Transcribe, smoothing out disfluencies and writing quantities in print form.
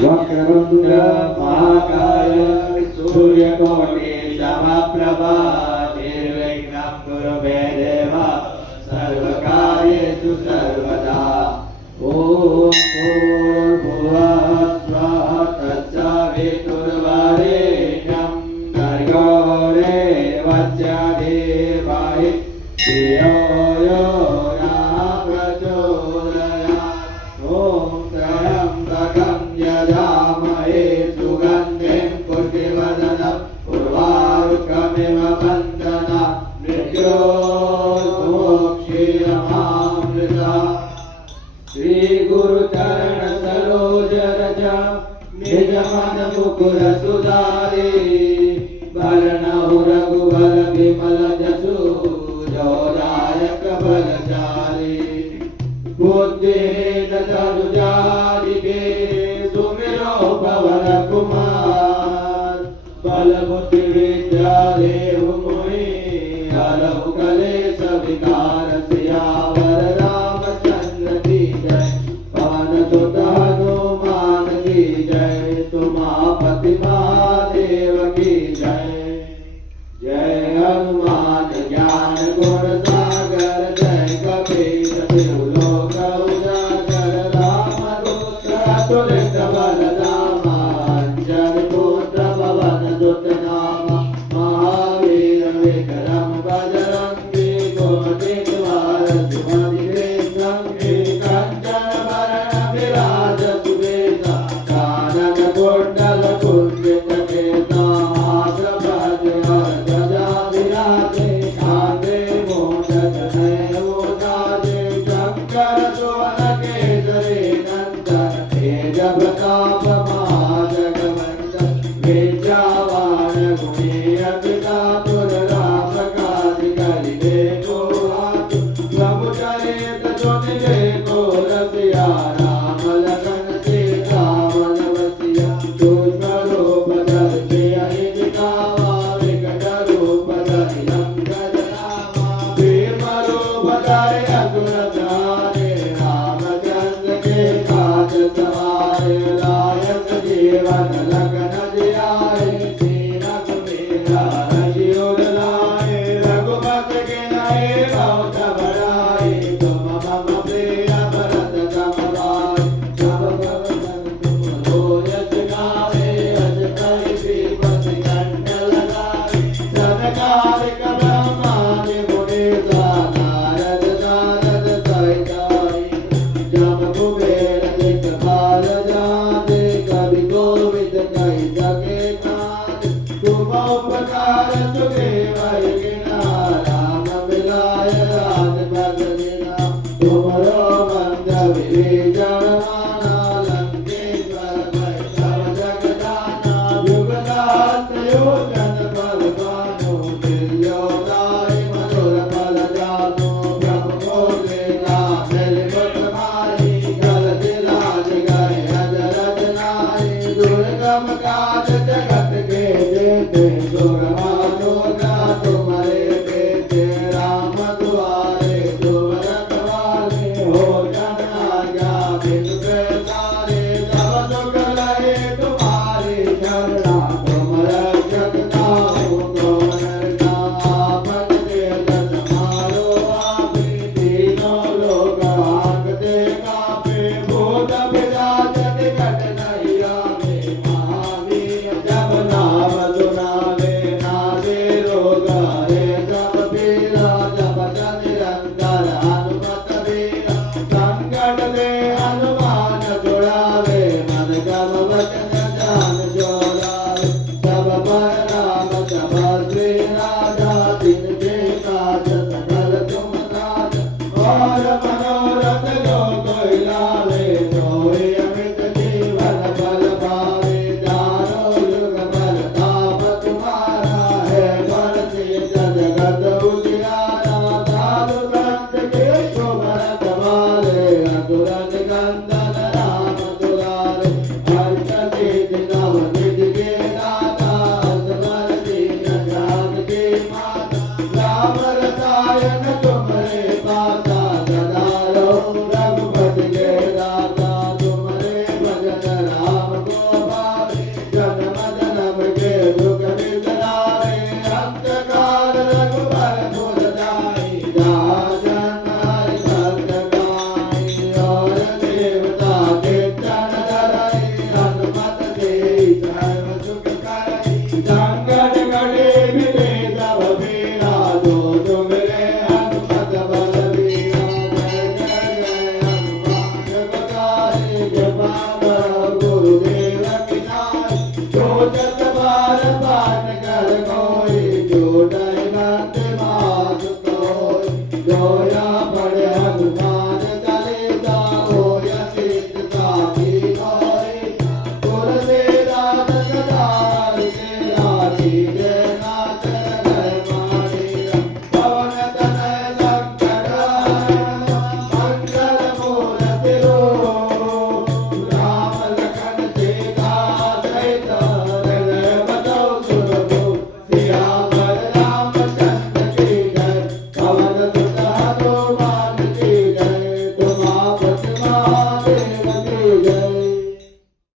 वक्रतुंड महाकाय सूर्यकोटि समप्रभा निर्विघ्नं कुरु मे देव सर्वकार्येषु सर्वदा। ॐ भूर्भुवः स्वः तत्सवितुर्वरेण्यं भर्गो देवस्य धीमहि धियो यो नः प्रचोदयात्। ॐ त्र्यम्बकं यजामहे सुगन्धिं पुष्टिवर्धनम् उर्वारुकमिव बन्धनात् मृत्योर्मोक्षीयमामृता। श्री गुरु चरण सरोज रज निज मन मुकुर सुधारी। बलनहु रघुबर विमल जसु जो दायक बलचारी। बुद्धिहीन तनु जारिके सुमिरो पवन कुमार। बल बुद्धि विद्या देहु मोहि हरहु कलेश विकार। सियावर रामचंद्र की जय पवन सुत हनुमान की जय। उमापति महादेव की जय। जय हनुमान ज्ञान गुण सागर जय कपीस तिहु लोक उजागर। रामदूत अतुलित बल धामा अंजन पुत्र पवन सुत नामा। महावीर विक्रम बजरंगी कोटि द्वार सुमति संगी। कंचन वरण विराज सुवेशा कानन कुंडल कुंचित केसा। हाथ ध्वजा विराजे कांधे मोदक नयनोदाजे। शंकर सुवन केसरी नंदन तेज प्रताप महाजगवंदन। विद्यावान गुणी अति चातुर राम काज करिबे को आतुर। प्रभु चरित सुन को रसिया राम लखन सीता मन बसिया। सूक्ष्म रूप धरि सियहि दिखावा विकट रूप धरि लंक जरावा। भीम रूप धरि असुर संहारे रामचंद्र के काज सवारे। लाय सजीवन लखन जियाए श्री रघुवीर हरषि उर लाए। रघुपति कीन्ही बहुत बड़ाई तुम मम प्रिय भरत सम भाई। सब भगतन तुम लोयस गावे अस कहि श्रीपति कंठ लगावे। सनकादिक ब्रह्मादि मुनीसा नारद सारद सहित जम कुबेर दिक्पाल जाते। कवि कोविद कहि सके नाथ तुम उपकार सुग्रीव कीन्हा। राम मिलाय राजपद दीन्हा। तुमरो मंत्र विभीषण माना लंकेश्वर भय सब जग जाना। युग सहस्र योजन बल बानो दिव्यो दाई मधुर फल जानो। प्रभु मोदेगा मिलिमुख माही जलधि लाज गए अजरज नाहि। दुर्गम काज जगत के जेते दुर्गम